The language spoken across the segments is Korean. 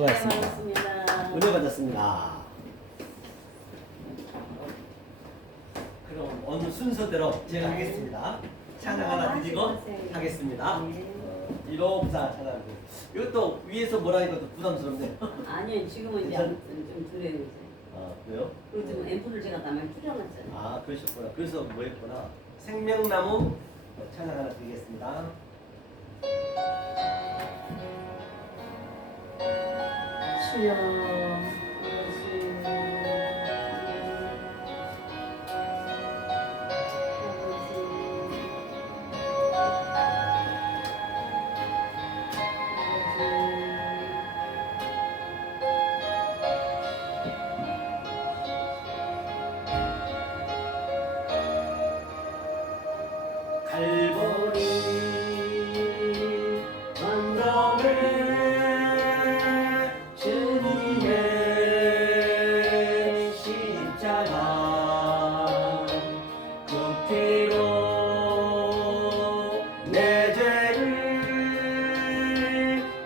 수고하셨습니다. 반갑습니다. 은혜 받았습니다. 그럼 오늘 순서대로 제가 하겠습니다. 찬양 하나 드리고 하겠습니다. 이로부사 찬양. 이것도 위에서 뭐라니까 또 부담스럽네요. 아니요, 지금은 이제 좀 그래요 이제. 아 그래요? 그리고 지금 앰플을 제가 다 많이 줄여놨잖아요. 아 그러셨구나. 그래서 뭐 했구나. 생명나무 찬양 하나 드리겠습니다. 주여. 갈보리 언덕에 주님의 십자가 그 피로 내 죄를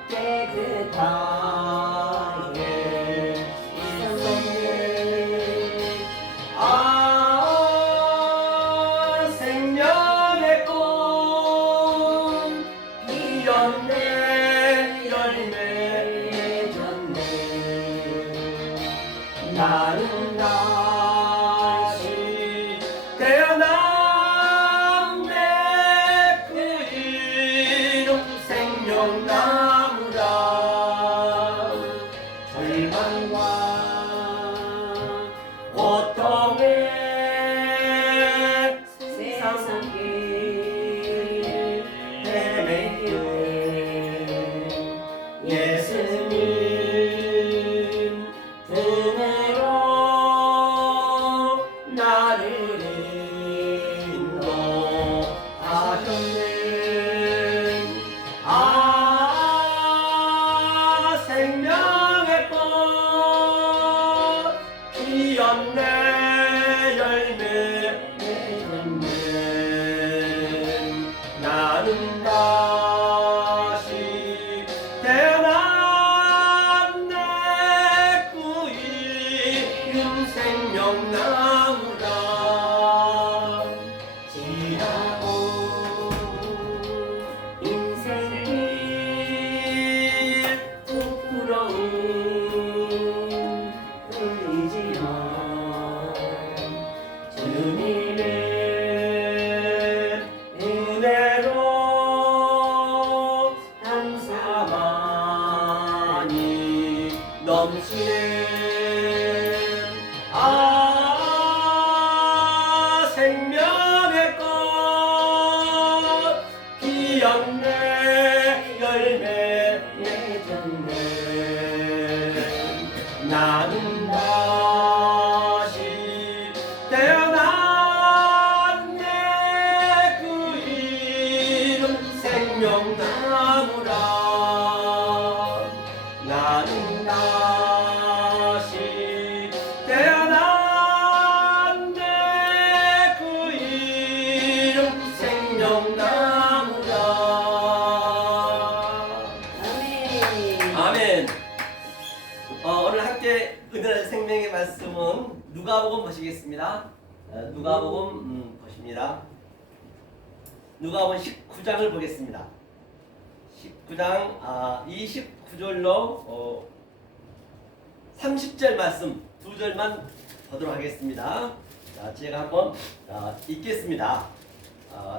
깨끗하게 씻었네. 아 생명의 꽃 피었네. 열매 맺었네. 나는 다시 태어났네. 그 이름 생명나무라. 절망과 고통에 세상에 헤매게 예수님 등으로 나를 인도하셨네. 아 생명의 꽃 피었네. 열매 맺었네. 나는 다시 태어났네. 그 이름 생명나무라. 지나온 인생길 부끄러움 뿐이지만 주님의 은혜로 감사만이 넘치네. 아 생명의 꽃 피었네. 열매 맺었네. 나는 다시 태어났네. 그 이름 생명나무라. 나는 다시 태어났네. 그 이름 생명나무라. 아멘. 아멘. 오늘 함께 은혜의 생명의 말씀은 누가복음 보시겠습니다. 누가복음 보십니다. 누가복음 19장을 보겠습니다. 19장 29절로 30절 말씀 두 절만 보도록 하겠습니다. 자, 제가 한번 읽겠습니다.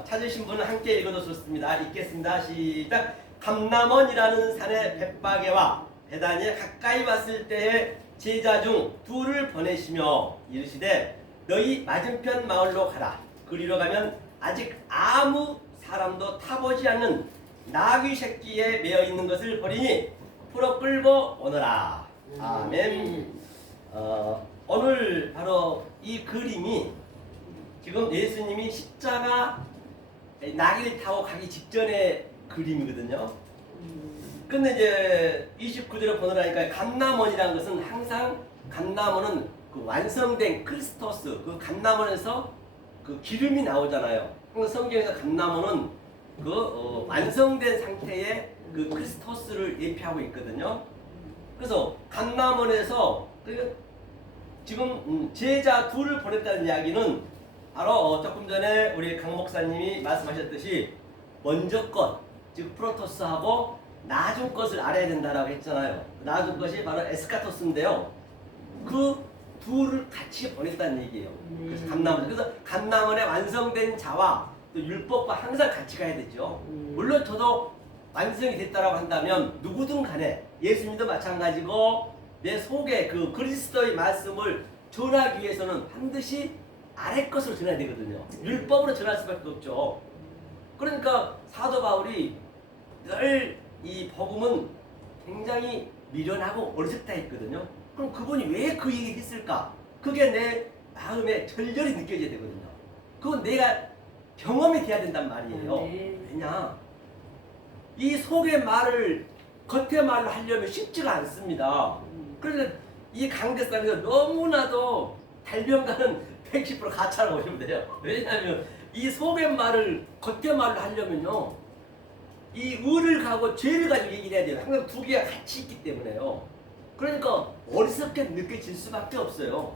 찾으신 분은 함께 읽어도 좋습니다. 읽겠습니다. 시작. 감람원이라는 산의 벳바게와 베다니에 가까이 왔을 때에 제자 중 둘을 보내시며 이르시되 너희 맞은편 마을로 가라. 그리로 가면 아직 아무 사람도 타보지 않는 나귀 새끼에 매어 있는 것을 보리니 풀어 끌고 오너라. 아멘. 오늘 바로 이 그림이 지금 예수님이 십자가 나귀를 타고 가기 직전의 그림이거든요. 근데 이제 29절을 보느라니까 감람원이라는 것은 항상 감람원은 그 완성된 크리스토스 그 감람원에서 그 기름이 나오잖아요. 항상 성경에서 감람원은 그 완성된 상태의 그 크리스토스를 예표하고 있거든요. 그래서 감남원에서 지금 제자 둘을 보냈다는 이야기는 바로 조금 전에 우리 강 목사님이 말씀하셨듯이 먼저 것, 즉 프로토스하고 나중 것을 알아야 된다라고 했잖아요. 나중 것이 바로 에스카토스인데요. 그 둘을 같이 보냈다는 얘기예요. 그래서 감남원. 그래서 감남원에 완성된 자와 또 율법과 항상 같이 가야 되죠. 물론 저도 완성이 됐다라고 한다면 누구든 간에 예수님도 마찬가지고 내 속에 그 그리스도의 말씀을 전하기 위해서는 반드시 아래 것으로 전해야 되거든요. 율법으로 전할 수밖에 없죠. 그러니까 사도 바울이 늘 이 복음은 굉장히 미련하고 어리석다 했거든요. 그럼 그분이 왜 그 얘기를 했을까? 그게 내 마음에 절절히 느껴져야 되거든요. 그건 내가 경험이 돼야 된단 말이에요. 왜냐? 이 속의 말을 겉의 말로 하려면 쉽지가 않습니다. 그래서 이 강대상에서 너무나도 달변가는 110% 가차라고 보시면 돼요. 왜냐하면 이 속의 말을 겉의 말로 하려면요, 이 의를 가고 죄를 가지고 얘기를 해야 돼요. 항상 두 개가 같이 있기 때문에요. 그러니까 어리석게 느껴질 수밖에 없어요.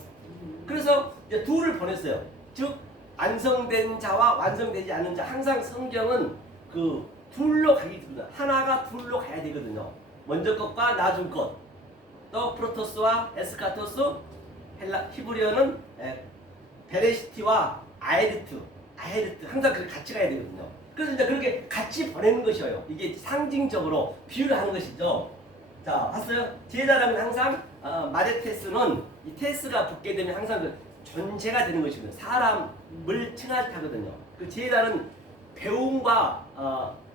그래서 이제 둘을 보냈어요. 즉 완성된 자와 완성되지 않은 자, 항상 성경은 그 둘로 가기 때문에 하나가 둘로 가야 되거든요. 먼저 것과 나중 것, 또 프로토스와 에스카토스, 히브리어는 베레시티와 아에르트 항상 그렇게 같이 가야 되거든요. 그래서 이제 그렇게 같이 보내는 것이에요. 이게 상징적으로 비유를 하는 것이죠. 자, 봤어요? 제자라면 항상 마레테스는 이 테스가 붙게 되면 항상 그 존재가 되는 것이거든요. 사람을 칭하거든요. 그 제자는 배움과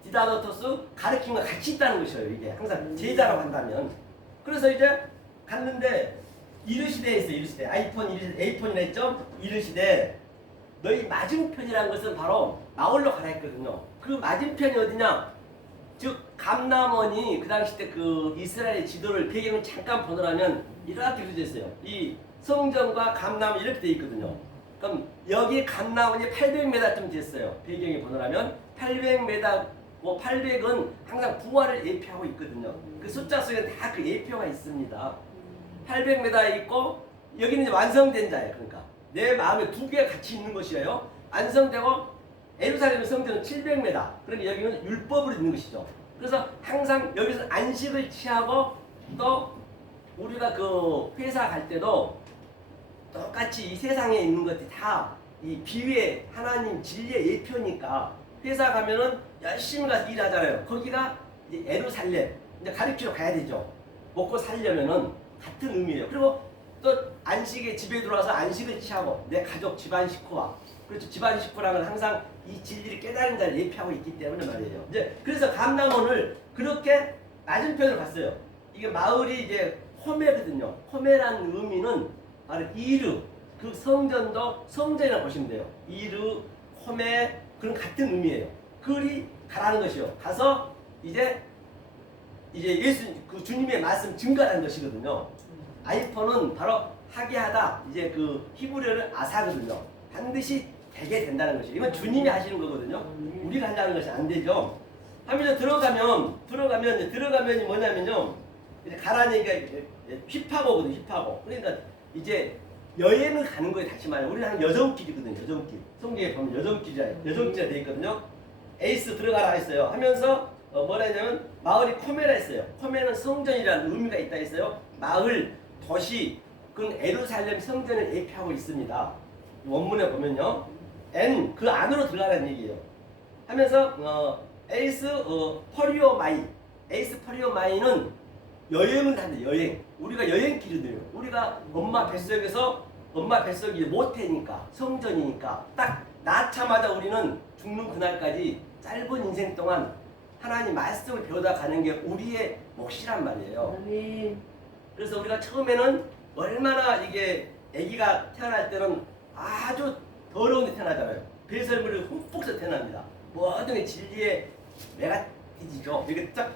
디다노토스 가르침과 같이 있다는 것이에요. 이게 항상 제자라고 한다면. 그래서 이제 갔는데 이르시대에 있어요. 이르시대. 아이폰이라 했죠? 이르시대. 너희 맞은편이라는 것은 바로 나홀로 가라 했거든요. 그 맞은편이 어디냐? 즉 감남원이 그 당시 때 그 이스라엘의 지도를 배경을 잠깐 보느라면 이렇게 그려져 있어요. 이 성전과 감남이 이렇게 돼 있거든요. 그럼 여기 감남원이 800m쯤 됐어요. 배경이 보느라면 800m, 800은 항상 부활을 예표하고 있거든요. 그 숫자 속에 다 그 예표가 있습니다. 800m에 있고 여기는 이제 완성된 자예요. 그러니까 내 마음에 두 개가 같이 있는 것이에요. 완성되고 예루살렘 성전은 700m. 그러니까 여기는 율법으로 있는 것이죠. 그래서 항상 여기서 안식을 취하고 또 우리가 그 회사 갈 때도 똑같이 이 세상에 있는 것들이 다 이 비유의 하나님 진리의 예표니까 회사 가면은 열심히 가서 일하잖아요. 거기가 이제 예루살렘 이제 가르치러 가야 되죠. 먹고 살려면은 같은 의미예요. 그리고 또 안식에 집에 들어와서 안식을 취하고 내 가족 집안 식구와 그렇죠. 집안 식구랑은 항상 이 진리를 깨달은 자를 예표하고 있기 때문에 말이에요. 이제 그래서 감남원을 그렇게 맞은편을 갔어요. 이게 마을이 이제 호메거든요. 호메라는 의미는 바로 이르, 그 성전도 성전이라고 보시면 돼요. 이르, 호메 그런 같은 의미예요. 그리 가라는 것이요. 가서 이제 예수 그 주님의 말씀 증거하는 것이거든요. 아이폰은 바로 하게 하다. 이제 그 히브리어는 아사거든요. 반드시 되게 된다는 것이에요. 이건 주님이 하시는 거거든요. 우리가 하려는 것이 안 되죠. 하면서 들어가면 뭐냐면요. 이제 가라는 얘기가 휘파고거든요. 휘파고. 그러니까 이제 여행을 가는 거예요. 다시 말해. 우리는 한 여정길이거든요. 여정길. 성경에 보면 여정길이라 돼 있거든요. 에이스 들어가라 했어요. 하면서 뭐라 했냐면 마을이 코메라 했어요. 코메는 성전이라는 의미가 있다 했어요. 마을, 도시, 그건 예루살렘 성전을 예표하고 있습니다. 원문에 보면요. N 그 안으로 들어가라는 얘기예요. 하면서 에이스 퍼리오마이 에이스 퍼리오마이는 여행을 하는데 여행. 우리가 여행길이에요. 우리가 엄마 뱃속이 모태니까 성전이니까 딱 낳자마자 우리는 죽는 그날까지 짧은 인생 동안 하나님 말씀을 배우다 가는 게 우리의 몫이란 말이에요. 그래서 우리가 처음에는 얼마나 이게 아기가 태어날 때는 아주 더러운 데 태어나잖아요. 배설물이 흠뻑 써 태어납니다. 모든 진리의 매가 뒤지죠. 이렇게 딱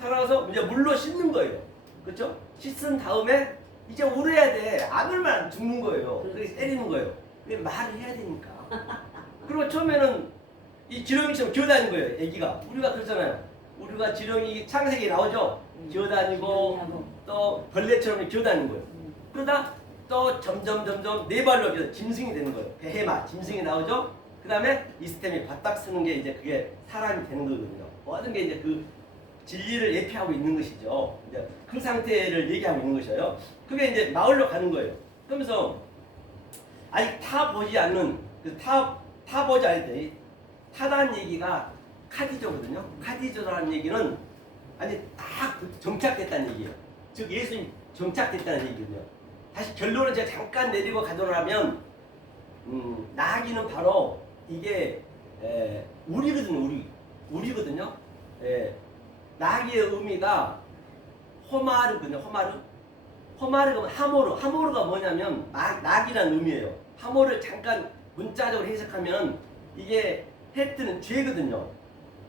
태어나서 이제 물로 씻는 거예요. 그렇죠? 씻은 다음에 이제 울어야 돼. 안 울면 죽는 거예요. 그래서 때리는 거예요. 왜 말을 해야 되니까. 그리고 처음에는 이 지렁이처럼 기어다니는 거예요. 아기가. 우리가 그러잖아요. 우리가 지렁이 창세기 나오죠. 기어다니고 또 벌레처럼 기어다니는 거예요. 그러다 또 점점 네 발로 짐승이 되는 거예요. 베헤마 짐승이 나오죠. 그 다음에 이 스템이 바닥 서는 게 이제 그게 사람이 되는 거거든요. 모든 게 이제 그 진리를 예피하고 있는 것이죠. 이제 그 상태를 얘기하고 있는 것이에요. 그게 이제 마을로 가는 거예요. 그러면서 아직 타 보지 않는 타 보지 않을 때 타다는 얘기가 카디조거든요. 카디조라는 얘기는 아니 딱 정착됐다는 얘기예요. 즉 예수님 정착됐다는 얘기거든요. 다시 결론을 제가 잠깐 내리고 가더라면 나아기는 바로 이게 우리거든요. 우리거든요. 나아기의 의미가 호마르거든요. 호마르가 하모르가 뭐냐면 낙이라는 의미예요. 하모를 잠깐 문자적으로 해석하면 이게 헤트는 죄거든요.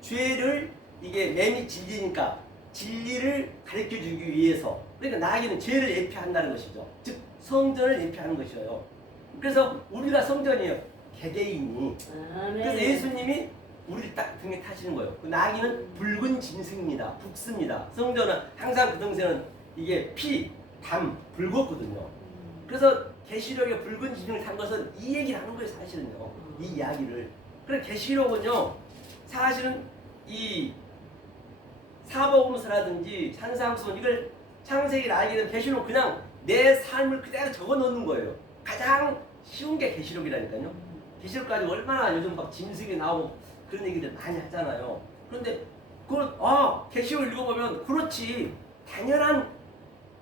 죄를 이게 맨이 진리니까 진리를 가르쳐주기 위해서 그러니까 나에게는 죄를 예피한다는 것이죠. 즉 성전을 예피하는 것이에요. 그래서 우리가 성전이에요. 개개인이. 그래서 예수님이 우리를 딱 등에 타시는 거예요. 그 나귀는 붉은 짐승입니다. 붉습니다. 성전은 항상 그 등에는 이게 피, 담, 붉었거든요. 그래서 계시록에 붉은 짐승을 탄 것은 이 얘기를 하는 거예요. 사실은요. 이 이야기를. 그래서 계시록은요. 사실은 이 사복음서라든지 산상수훈 이걸 창세기를 알게 되면 계시록 그냥 내 삶을 그대로 적어 놓는 거예요. 가장 쉬운 게 계시록이라니까요. 계시록 가지고 얼마나 요즘 막 짐승이 나오고 그런 얘기들 많이 하잖아요. 그런데 그걸 계시록 읽어보면 그렇지 당연한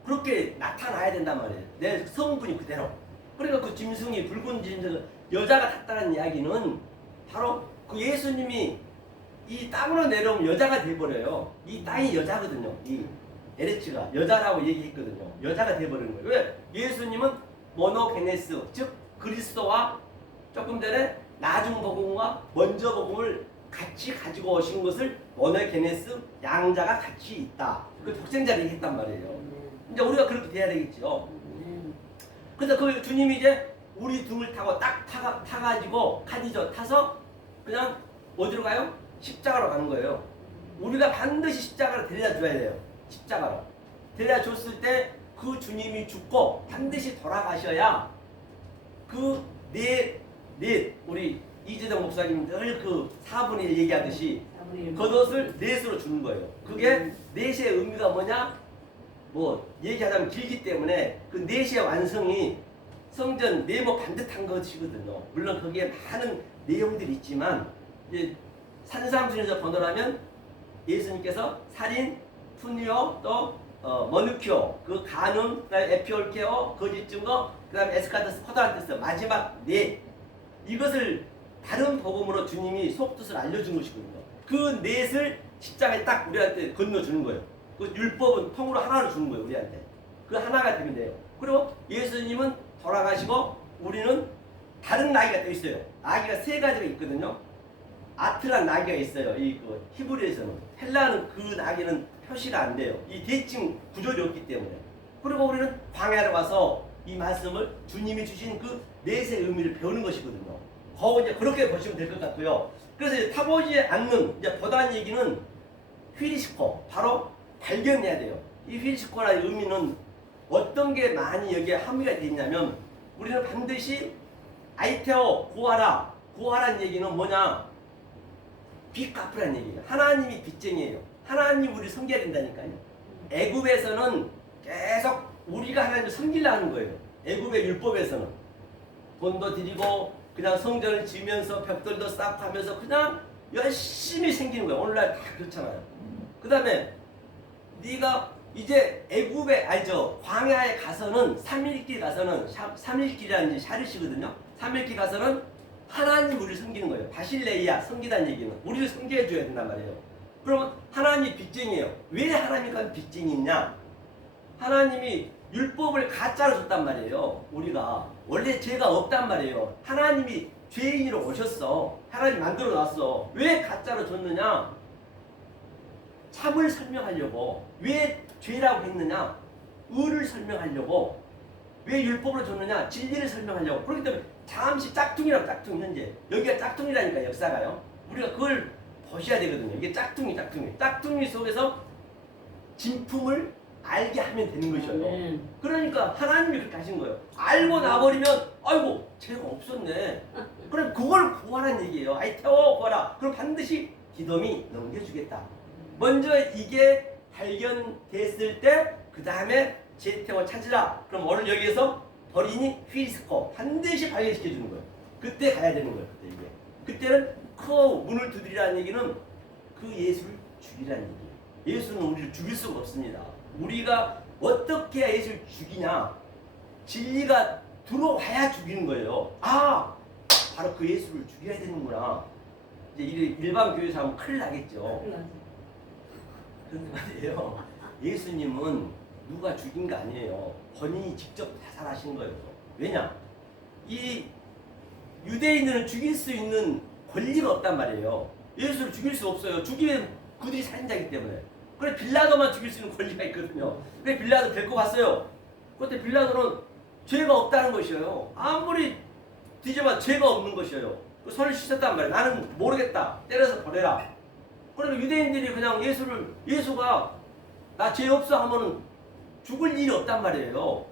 그렇게 나타나야 된단 말이에요. 내 성분이 그대로. 그러니까 그 짐승이 붉은 짐승을 여자가 탔다는 이야기는 바로 그 예수님이 이 땅으로 내려오면 여자가 돼버려요. 이 땅이 여자거든요. 이 에레츠가 여자라고 얘기했거든요. 여자가 돼버리는 거예요. 왜? 예수님은 모노게네스, 즉 그리스도와 조금 전에 나중 복음과 먼저 복음을 같이 가지고 오신 것을 모노게네스 양자가 같이 있다. 그 독생자를 얘기했단 말이에요. 이제 우리가 그렇게 돼야 되겠죠. 그래서 그 주님이 이제 우리 등을 타고 딱 타가지고 카디죠 타서 그냥 어디로 가요? 십자가로 가는 거예요. 우리가 반드시 십자가로 데려다 줘야 돼요. 십자가로. 데려다 줬을 때 그 주님이 죽고 반드시 돌아가셔야 그 우리 이재정 목사님 늘 그 4분의 1 얘기하듯이 겉옷을 넷으로 주는 거예요. 그게 넷의 의미가 뭐냐? 뭐 얘기하자면 길기 때문에 그 넷의 완성이 성전 네모 반듯한 것이거든요. 물론 거기에 많은 내용들이 있지만 이제 산상순에서 번호라면 예수님께서 살인, 푸니오, 또 머누키오, 그 간음, 그다음에 에피올케오, 거짓 증거, 그다음에 에스카테스, 코다란테스 마지막 넷 이것을 다른 복음으로 주님이 속뜻을 알려준 것이거든요. 그 넷을 십자가에 딱 우리한테 건너주는 거예요. 그 율법은 통으로 하나로 주는 거예요. 우리한테. 그 하나가 되면 돼요. 그리고 예수님은 돌아가시고 우리는 다른 나귀가 또 있어요. 나귀가 세 가지가 있거든요. 아트란 나귀가 있어요. 이 그 히브리에서는 헬라는 그 나귀는 표시가 안 돼요. 이 대칭 구조리 없기 때문에. 그리고 우리는 광야로 와서 이 말씀을 주님이 주신 그 넷의 의미를 배우는 것이거든요. 이제 그렇게 보시면 될 것 같고요. 그래서 이제 타보지 않는 이제 보다는 얘기는 휘리시코 바로 발견해야 돼요. 이 휘리시코라는 의미는 어떤 게 많이 여기에 함의가 되어 있냐면 우리는 반드시 아이테오 구하라는 얘기는 뭐냐? 빚 갚으라는 얘기예요. 하나님이 빚쟁이에요. 하나님 우리 섬겨야 된다니까요. 애굽에서는 계속 우리가 하나님을 섬기려는 거예요. 애굽의 율법에서는 돈도 드리고 그냥 성전을 지으면서 벽돌도 쌓고 하면서 그냥 열심히 생기는 거예요. 오늘날 다 그렇잖아요. 그 다음에 네가 이제 애굽에 알죠? 광야에 가서는 3일길 가서는 3일길이라는 샤르시거든요. 3일길 가서는 하나님 우리를 섬기는 거예요. 바실레이야 섬기다는 얘기는 우리를 섬겨해 줘야 된단 말이에요. 그러면 하나님이 빚쟁이에요. 왜 하나님과 빚쟁이냐? 하나님이 율법을 가짜로 줬단 말이에요. 우리가 원래 죄가 없단 말이에요. 하나님이 죄인으로 오셨어. 하나님 만들어 놨어. 왜 가짜로 줬느냐? 참을 설명하려고. 왜 죄라고 했느냐? 의를 설명하려고. 왜 율법으로 줬느냐? 진리를 설명하려고. 그렇기 때문에 잠시 짝퉁이라고 짝퉁 현재. 여기가 짝퉁이라니까 역사가요. 우리가 그걸 보셔야 되거든요. 이게 짝퉁이. 짝퉁이 속에서 진품을 알게 하면 되는 것이에요. 네. 그러니까 하나님이 그렇게 하신 거예요. 알고 나버리면 아이고 죄가 없었네. 그럼 그걸 구하라는 얘기예요. 아이 태워 구하라. 그럼 반드시 기dom이 넘겨주겠다. 먼저 이게 발견됐을 때 그 다음에 제태워 찾으라. 그럼 오늘 여기에서 버리니 휘스코 반드시 발견시켜 주는 거예요. 그때 가야 되는 거예요. 그때 이게. 그때는 그 문을 두드리라는 얘기는 그 예수를 죽이라는 얘기예요. 예수는 우리를 죽일 수가 없습니다. 우리가 어떻게 해야 예수를 죽이냐? 진리가 들어와야 죽이는 거예요. 아, 바로 그 예수를 죽여야 되는구나. 이제 일반 교회에서 하면 큰일 나겠죠. 그런데 말이에요. 예수님은 누가 죽인 거 아니에요. 본인이 직접 자살하신 거예요. 왜냐? 이 유대인들은 죽일 수 있는 권리가 없단 말이에요. 예수를 죽일 수 없어요. 죽이면 그들이 살인자이기 때문에. 그래 빌라도만 죽일 수 있는 권리가 있거든요. 그래 빌라도 데리고 갔어요. 그때 빌라도는 죄가 없다는 것이에요. 아무리 뒤져봐 죄가 없는 것이에요. 손을 씻었단 말이에요. 나는 모르겠다. 때려서 버려라. 그러면 유대인들이 그냥 예수가 나 죄 없어 하면은 죽을 일이 없단 말이에요.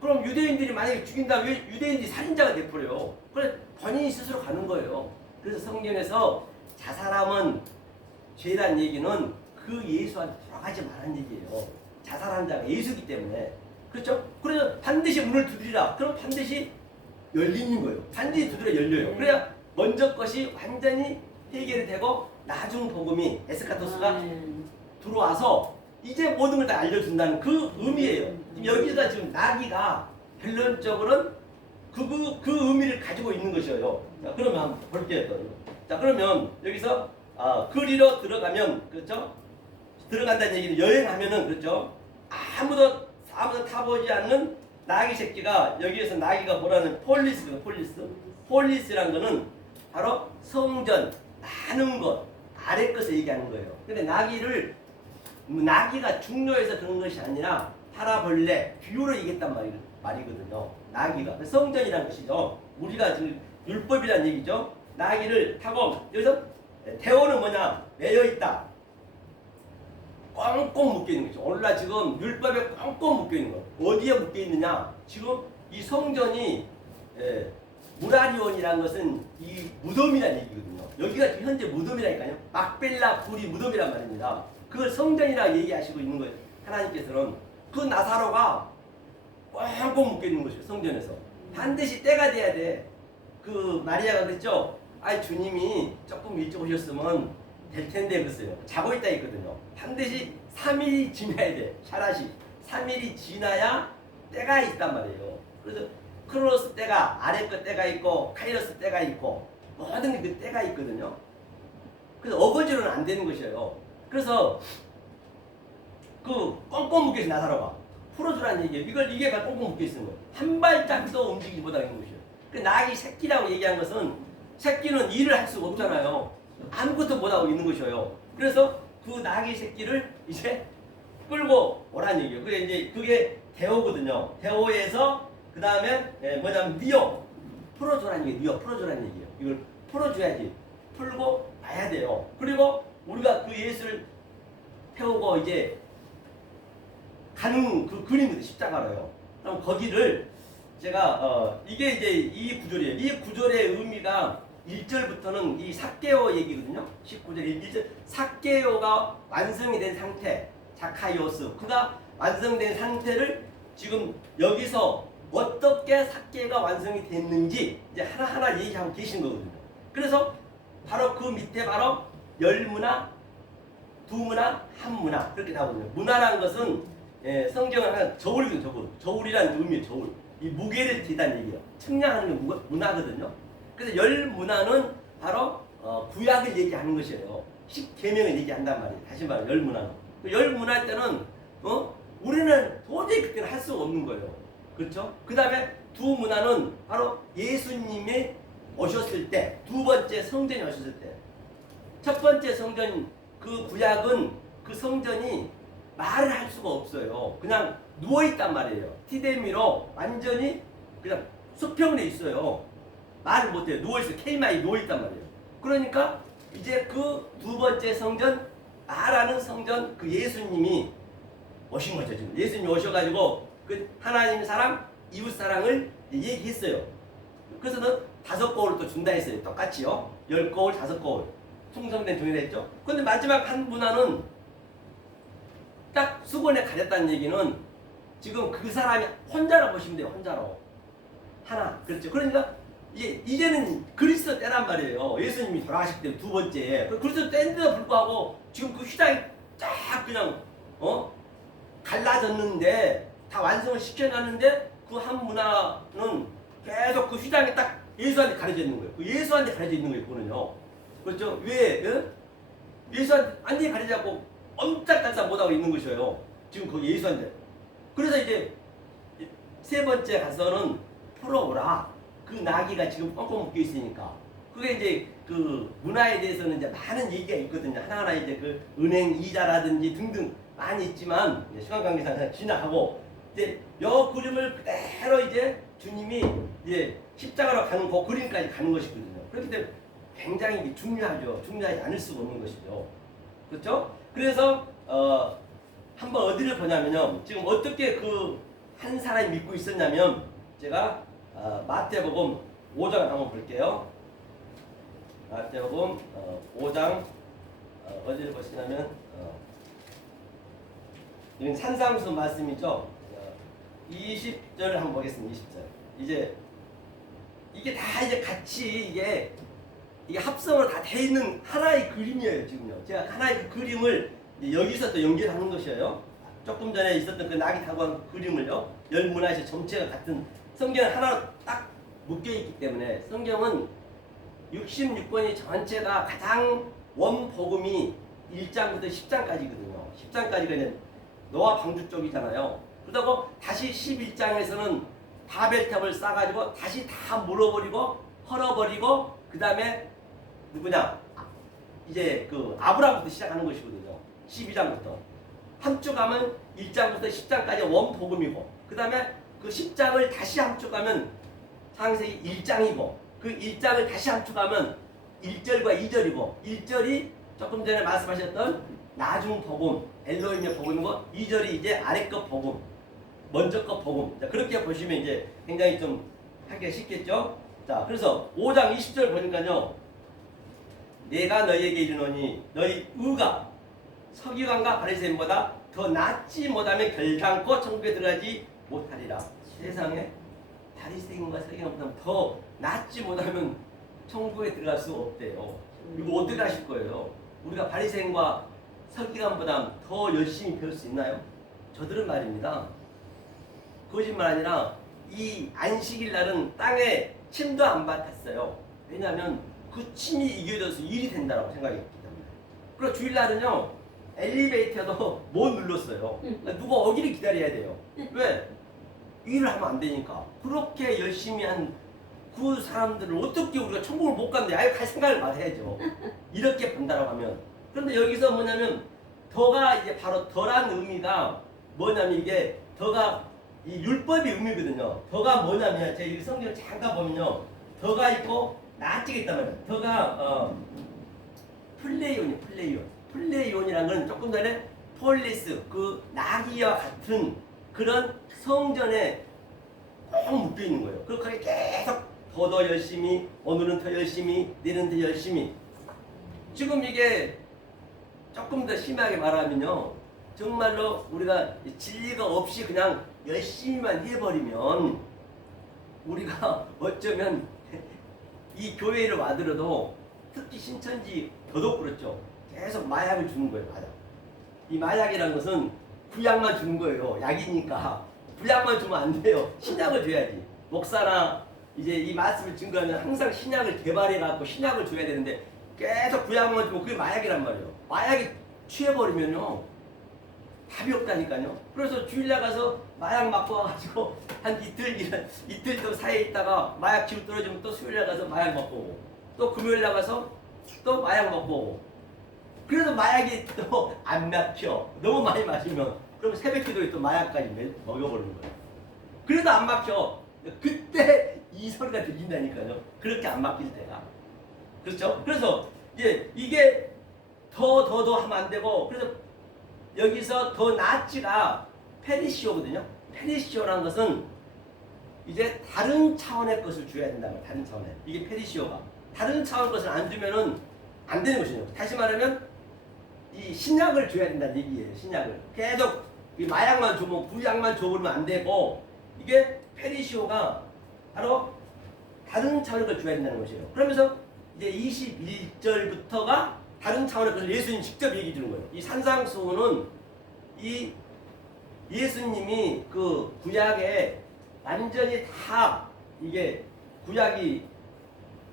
그럼 유대인들이 만약에 죽인다면 왜 유대인들이 살인자가 돼버려요? 그래 본인이 스스로 가는 거예요. 그래서 성경에서 자살하면 죄란 얘기는 그 예수한테 돌아가지 말라는 얘기예요. 자살한 자가 예수이기 때문에. 그렇죠? 그래서 반드시 문을 두드리라. 그럼 반드시 열리는 거예요. 반드시 두드려 열려요. 그래야 먼저 것이 완전히 해결이 되고 나중 복음이 에스카토스가 들어와서 이제 모든 걸 다 알려준다는 그 의미예요. 지금 여기다 지금 나기가 결론적으로는 그 의미를 가지고 있는 것이에요. 자, 그러면 한번 볼게요. 또. 자, 그러면 여기서 그리로 들어가면 그렇죠? 들어간다는 얘기는 여행하면은 그렇죠? 아무도 타보지 않는 나귀 새끼가 여기에서 나귀가 뭐라는 폴리스거든요. 폴리스라는 거는 바로 성전 많은 것 아래 것을 얘기하는 거예요. 근데 나귀가 중요해서 그런 것이 아니라 파라볼레 비유로 얘기했단 말이거든요. 나귀가 성전이라는 것이죠. 우리가 지금 율법이라는 얘기죠. 나귀를 타고 여기서 태호는 뭐냐? 매여 있다. 꽁꽁 묶여 있는 거죠. 오늘날 지금 율법에 꽁꽁 묶여 있는 거. 어디에 묶여 있느냐? 지금 이 성전이 무라리온이라는 것은 이 무덤이라는 얘기거든요. 여기가 지금 현재 무덤이라니까요. 막벨라 불이 무덤이란 말입니다. 그걸 성전이라고 얘기하시고 있는 거예요. 하나님께서는 그 나사로가 꽁꽁 묶여 있는 것이에요. 성전에서 반드시 때가 돼야 돼. 그 마리아가 그랬죠. 아이 주님이 조금 일찍 오셨으면 될 텐데 그랬어요. 자고 있다 했거든요. 반드시 3일이 지나야 돼. 샤라시 3일이 지나야 때가 있단 말이에요. 그래서 크로노스 때가 아래 거 때가 있고 카이로스 때가 있고 모든 게 그 때가 있거든요. 그래서 어거지로는 안 되는 것이에요. 그래서 그 꽁꽁 묶여있는 나사로가 풀어주라는 얘기예요. 이게 바로 꽁꽁 묶여있는 거예요. 한 발짝도 움직이지 못하는 것이에요. 그 나귀 새끼라고 얘기한 것은 새끼는 일을 할 수가 없잖아요. 아무것도 못하고 있는 것이에요. 그래서 그 나귀 새끼를 이제 끌고 오라는 얘기예요. 그게 이제 그게 대오거든요. 대오에서 그 다음에 뭐냐면 니오 풀어줘라는 얘기예요. 니오 풀어줘라는 얘기예요. 이걸 풀어줘야지. 풀고 와야 돼요. 그리고 우리가 그 예수를 태우고 이제 가는 그 그림이 십자가로요. 그럼 거기를 제가 이게 이제 이 구절이에요. 이 구절의 의미가 1절부터는 이 삭개오 얘기거든요. 19절 1절 삭개오가 완성이 된 상태 자카이오스 그가 완성된 상태를 지금 여기서 어떻게 삭개가 완성이 됐는지 이제 하나하나 얘기하고 계신 거거든요. 그래서 바로 그 밑에 바로 열문화, 두문화, 한문화 그렇게 나오거든요. 문화라는 것은 성경을 하는 저울이거든요. 저울이라는 의미예요. 저울. 이 무게를 지다는 얘기예요. 측량하는 게 문화거든요. 그래서 열문화는 바로 구약을 얘기하는 것이에요. 십계명을 얘기한단 말이에요. 다시 말해 열문화는. 열문화 때는 우리는 도저히 그때는 할 수가 없는 거예요. 그렇죠? 그 다음에 두문화는 바로 예수님이 오셨을 때, 두 번째 성전이 오셨을 때, 첫 번째 성전 그 구약은 그 성전이 말을 할 수가 없어요. 그냥 누워있단 말이에요. 티데미로 완전히 그냥 수평으로 있어요. 말을 못해요. 누워있어요. 케이마이 누워있단 말이에요. 그러니까 이제 그 두 번째 성전, 말하는 성전 그 예수님이 오신 거죠. 지금 예수님이 오셔가지고 그 하나님 사랑, 이웃 사랑을 얘기했어요. 그래서 5거울을 또 준다 했어요. 똑같이요. 10거울, 5거울 충성된 종이라 했죠. 근데 마지막 한 문화는 딱 수건에 가렸다는 얘기는 지금 그 사람이 혼자로 보시면 돼요. 혼자로 하나. 그렇죠. 그러니까 이제는 그리스도 때란 말이에요. 예수님이 돌아가실 때 두 번째. 그리스도 때인데도 불구하고 지금 그 휘장이 쫙 그냥 갈라졌는데 다 완성을 시켜놨는데 그 한 문화는 계속 그 휘장이 딱 예수한테 가려져 있는 거예요. 그 예수한테 가려져 있는 거예요. 그거는요. 그렇죠? 왜? 예수한테 완전히 가려져 갖고 엄짝달싹 못하고 있는 것이에요. 지금 그 예수한테. 그래서 이제 세 번째 가서는 풀어오라. 그 나귀가 지금 뻥뻥 묶여 있으니까. 그게 이제 그 문화에 대해서는 이제 많은 얘기가 있거든요. 하나하나 이제 그 은행 이자라든지 등등 많이 있지만 시간 관계상 지나가고 이제 여 그림을 그대로 이제 주님이 이제 십자가로 가는 그 그림까지 가는 것이거든요. 그렇기 때문에 굉장히 중요하죠. 중요하지 않을 수가 없는 것이죠. 그렇죠? 그래서 한번 어디를 보냐면요. 지금 어떻게 그 한 사람이 믿고 있었냐면 제가 마태복음 5장을 한번 볼게요. 마태복음 5장 어디를 보시냐면 이건 산상수 말씀이죠. 20절을 한번 보겠습니다. 20절. 이제 이게 다 이제 같이 이게 합성으로 다 돼 있는 하나의 그림이에요. 지금요. 제가 하나의 그 그림을 여기서 또 연결하는 것이에요. 조금 전에 있었던 그 낙이 타고 한 그림을요. 열 문화에서 전체가 같은 성경은 하나로 딱 묶여 있기 때문에 성경은 66권이 전체가 가장 원복음이 1장부터 10장까지거든요. 10장까지가 이제 노아 방주 쪽이잖아요. 그러다가 다시 11장에서는 바벨탑을 쌓아가지고 다시 다 물어버리고 헐어버리고 그 다음에 누구냐? 이제 그 아브라함부터 시작하는 것이거든요. 12장부터. 함축하면 1장부터 10장까지 원복음이고 그 다음에 그 10장을 다시 함축하면 창세기 1장이고 그 1장을 다시 함축하면 1절과 2절이고 1절이 조금 전에 말씀하셨던 나중 복음, 엘로힘의 복음이고 2절이 이제 아래 것 복음, 먼저 것 복음. 자, 그렇게 보시면 이제 굉장히 좀 하기가 쉽겠죠? 자, 그래서 5장 20절 보니까요. 내가 너희에게 이르노니 너희 의가 서기관과 바리새인보다 더 낫지 못하면 결단코 천국에 들어가지 못하리라. 세상에 바리새인과 서기관보다 더 낫지 못하면 천국에 들어갈 수 없대요. 이거 어떻게 하실 거예요? 우리가 바리새인과 서기관보다 더 열심히 배울 수 있나요? 저들은 말입니다. 거짓말 아니라 이 안식일 날은 땅에 침도 안 뱉었어요. 왜냐하면 그 침이 이겨져서 일이 된다고 생각했기 때문에. 그리고 주일날은요. 엘리베이터도 못 눌렀어요. 누가 오기를 기다려야 돼요. 왜? 일을 하면 안 되니까. 그렇게 열심히 한 그 사람들을 어떻게 우리가 천국을 못 간대? 아예 갈 생각을 말 해야죠. 이렇게 본다라고 하면. 그런데 여기서 뭐냐면 더가 이제 바로 더란 의미가 뭐냐면 이게 더가 이 율법의 의미거든요. 더가 뭐냐면 제가 이 성경을 잠깐 보면요. 더가 있고 낫지가 있단 말이에요. 더가 플레이온이에요. 플레이온이라는 건 조금 전에 폴리스 그 나귀와 같은 그런 성전에 꼭 묶여 있는 거예요. 그렇게 계속 더 열심히 오늘은 더 열심히 내일은 더 열심히 지금 이게 조금 더 심하게 말하면요. 정말로 우리가 진리가 없이 그냥 열심히만 해버리면 우리가 어쩌면 이 교회를 와들어도 특히 신천지 더더욱 그렇죠. 계속 마약을 주는 거예요. 마약. 이 마약이라는 것은 구약만 주는 거예요. 약이니까 구약만 주면 안 돼요. 신약을 줘야지. 목사나 이제 이 말씀을 증거하면 항상 신약을 개발해 갖고 신약을 줘야 되는데 계속 구약만 주면 그게 마약이란 말이에요. 마약이 취해버리면요 답이 없다니까요. 그래서 주일날 가서 마약 맞고 와가지고 한 이틀 또 사이에 있다가 마약 치고 떨어지면 또 수요일날 가서 마약 먹고 오고 또 금요일날 가서 또 마약 먹고 오고 그래도 마약이 또 안 막혀. 너무 많이 마시면 그럼 새벽 기도에 또 마약까지 먹여버리는 거예요. 그래도 안 막혀. 그때 이 소리가 들린다니까요. 그렇게 안 막힐 때가. 그렇죠? 그래서 이게 더 하면 안 되고 그래서 여기서 더 낫지가 페리시오거든요. 페리시오라는 것은 이제 다른 차원의 것을 줘야 된다는 거예요. 다른 차원의. 이게 페리시오가. 다른 차원의 것을 안 주면은 안 되는 것이죠. 다시 말하면 이 신약을 줘야 된다는 얘기예요. 신약을. 계속 이 마약만 주면 구약만 줘버리면 안 되고 이게 페리시오가 바로 다른 차원의 걸 줘야 된다는 것이에요. 그러면서 이제 21절부터가 다른 차원의 것을 예수님 직접 얘기 주는 거예요. 이 산상수훈은 이 예수님이 그 구약에 완전히 다 이게 구약이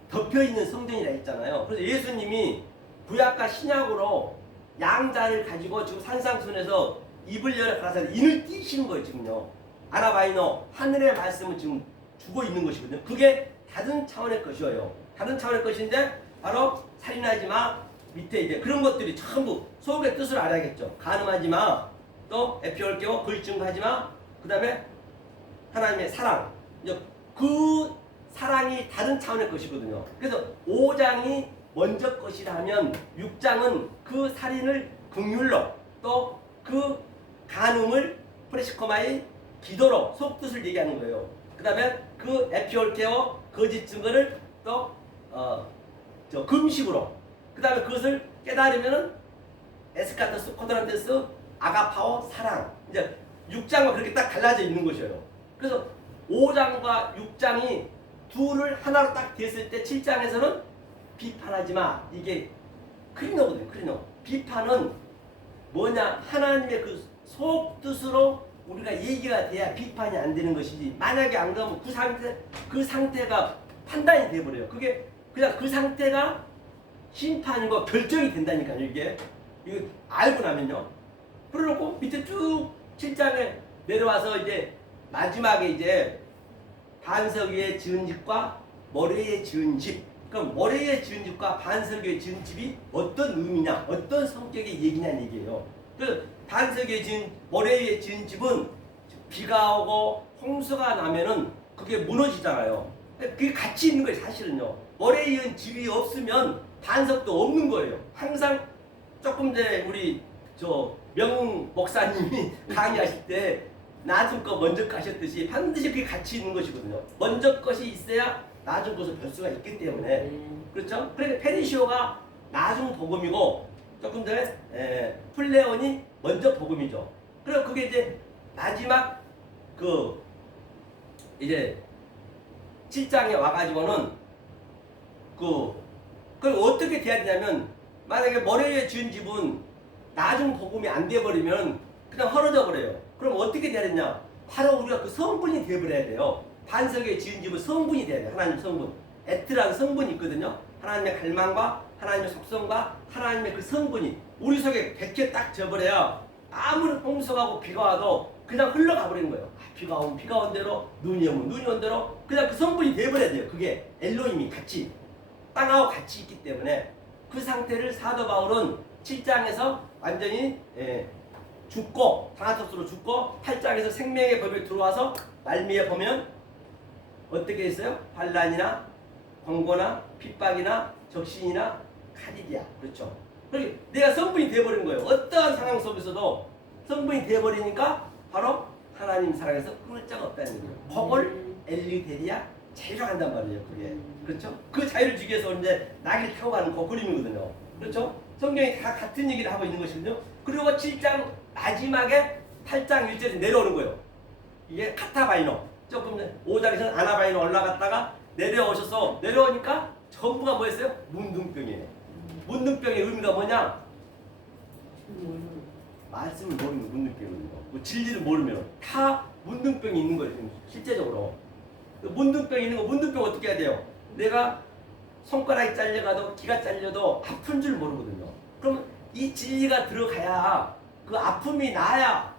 덮여 있는 성전이라 했잖아요. 그래서 예수님이 구약과 신약으로 양자를 가지고 지금 산상순에서 입을 열어 가라사 인을 띄시는 거예요. 지금요. 아나바이노 하늘의 말씀을 지금 주고 있는 것이거든요. 그게 다른 차원의 것이에요. 다른 차원의 것인데 바로 살인하지 마 밑에 이제 그런 것들이 전부 속의 뜻을 알아야겠죠. 간음하지 마, 또 에피올게오 불증하지 마, 그 다음에 하나님의 사랑. 이제 그 사랑이 다른 차원의 것이거든요. 그래서 5장이 먼저 것이라면 6장은 그 살인을 긍휼로 또 그 간음을 프레시코마의 기도로 속뜻을 얘기하는 거예요. 그 다음에 그 에피올케오 거짓 증거를 또 금식으로 그 다음에 그것을 깨달으면은 에스카토스 코드란테스 아가파오 사랑. 이제 6장과 그렇게 딱 갈라져 있는 것이에요. 그래서 5장과 6장이 둘을 하나로 딱 됐을 때 7장에서는 비판하지 마. 이게 크리노거든요. 크리노. 비판은 뭐냐? 하나님의 그 속뜻으로 우리가 얘기가 돼야 비판이 안 되는 것이지. 만약에 안 그러면 그 상태가 판단이 돼버려요. 그게 그냥 그 상태가 심판이고 결정이 된다니까요. 이게 이거 알고 나면요. 그러고 밑에 쭉 7장에 내려와서 이제 마지막에 이제 반석 위에 지은 집과 모래에 지은 집. 그럼 모래에 지은 집과 반석 위에 지은 집이 어떤 의미냐, 어떤 성격의 얘기냐는 얘기예요. 그 반석 위에 지은 모래 위에 지은 집은 비가 오고 홍수가 나면은 그게 무너지잖아요. 그게 같이 있는 거예요, 사실은요. 모래에 지은 집이 없으면 반석도 없는 거예요. 항상 조금 전에 우리 명 목사님이 강의하실 때 낮은 거 먼저 가셨듯이 반드시 그게 같이 있는 것이거든요. 먼저 것이 있어야 나중 것을 볼 수가 있기 때문에. 그렇죠? 그러니까 페리시오가 나중 복음이고 조금 전에 플레온이 먼저 복음이죠. 그리고 그게 이제 마지막 그 이제 7장에 와가지고는 그걸 어떻게 돼야 되냐면 만약에 모래에 지은 집은 나중 복음이 안 돼버리면 그냥 헐어져 버려요. 그럼 어떻게 돼야 되냐? 바로 우리가 그 성분이 돼버려야 돼요. 반석에 지은 집은 성분이 돼야 돼요. 하나님 성분. 에트라는 성분이 있거든요. 하나님의 갈망과 하나님의 속성과 하나님의 그 성분이 우리 속에 백해 딱 져버려야 아무리 홍수가고 비가 와도 그냥 흘러가 버리는 거예요. 비가 오면 비가 온 대로, 눈이 오면 눈이 온 대로 그냥 그 성분이 돼버려야 돼요. 그게 엘로힘이 같이 땅하고 같이 있기 때문에 그 상태를 사도 바울은 7장에서 완전히 죽고 다나토스로 죽고 8장에서 생명의 법에 들어와서 말미에 보면 어떻게 있어요? 반란이나 권고나 핍박이나 적신이나 칼이디야. 그렇죠. 그러니까 내가 성분이 되어버린 거예요. 어떠한 상황 속에서도 성분이 되어버리니까 바로 하나님 사랑에서 끊을 자가 없다는 거예요. 그걸 엘리데리아 자유로 간단 말이에요. 그게. 그렇죠? 그 자유를 주기 위해서 이제 낙을 타고 가는 그 그림이거든요. 그렇죠? 성경이 다 같은 얘기를 하고 있는 것이거든요. 그리고 7장 마지막에 8장 1절에 내려오는 거예요. 이게 카타바이노. 조금 전에 5장에서는 아나바이노 올라갔다가 내려오셔서 내려오니까 전부가 뭐였어요? 문둥병이에요. 문둥병의 의미가 뭐냐? 말씀을 모르는 문둥병이거든요. 뭐 진리를 모르면 다 문둥병이 있는 거예요. 실제적으로. 문둥병이 있는 거 문둥병 어떻게 해야 돼요? 내가 손가락이 잘려가도 기가 잘려도 아픈 줄 모르거든요. 그러면 이 진리가 들어가야 그 아픔이 나야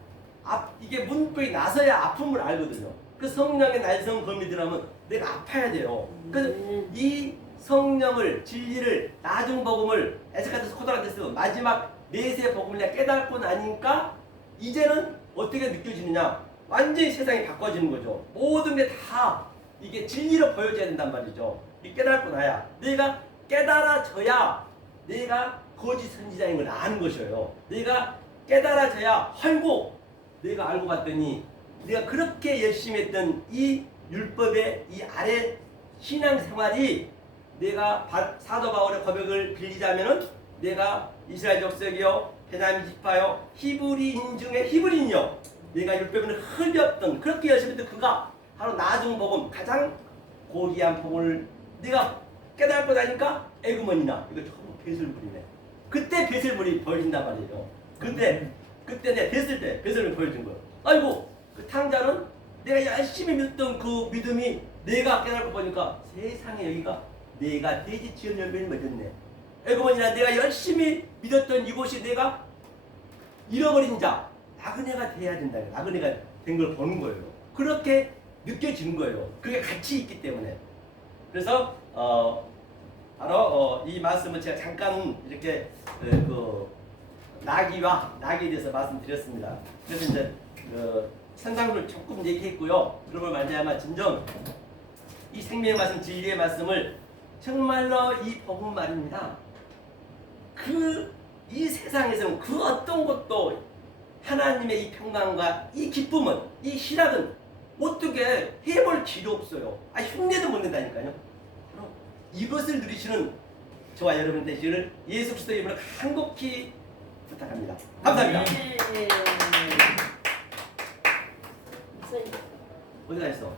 이게 문둥병이 나서야 아픔을 알거든요. 그 성령의 날성 검이 들어가면 내가 아파야 돼요. 그래서 이 성령을 진리를 나중 복음을 에스카토스 코드란테스 마지막 내세 복음을 깨닫고 나니까 이제는 어떻게 느껴지느냐? 완전히 세상이 바꿔지는 거죠. 모든 게 다 이게 진리로 보여져야 된단 말이죠. 이 깨닫고 나야 내가 깨달아져야 내가 거짓 선지자인 걸 아는 것이에요. 내가 깨달아져야 아이고 내가 알고 봤더니 내가 그렇게 열심히 했던 이 율법의 이 아래 신앙생활이 내가 사도 바울의 고백을 빌리자면은 내가 이스라엘 족속이요 베냐민 지파요 히브리인 중에 히브리인이요 내가 율법을 흘렸던 그렇게 열심히 했던 그가 바로 나중 복음 가장 고귀한 복음을 내가 깨달을 거다니까 에그먼이나 이거 전부 배설물이네. 그때 배설물이 보여진단 말이에요. 그때 내가 됐을 때 배설물이 보여준 거예요. 아이고 그 탕자는 내가 열심히 믿던 그 믿음이 내가 깨달고 보니까 세상에 여기가 내가 돼지 지은 열매를 맺었네. 에그먼이나 내가 열심히 믿었던 이곳이 내가 잃어버린 자 나그네가 돼야 된다. 나그네가 된 걸 보는 거예요. 그렇게 느껴지는 거예요. 그게 같이 있기 때문에. 그래서 바로 이 말씀을 제가 잠깐 이렇게 그 나귀에 대해서 말씀드렸습니다. 그래서 이제 선상을 조금 얘기했고요. 그러면 말미암아 진정 이 생명의 말씀, 진리의 말씀을 정말로 이 복음 말입니다. 이 세상에서는 그 어떤 것도 하나님의 이 평강과 이 기쁨은 이 희락은 어떻게 해볼 길이 없어요. 흉내도 못 낸다니까요. 바로 이것을 누리시는 저와 여러분 되시기를 예수 그리스도의 이름으로 간곡히 부탁합니다. 감사합니다. 네. 어디 가 있어?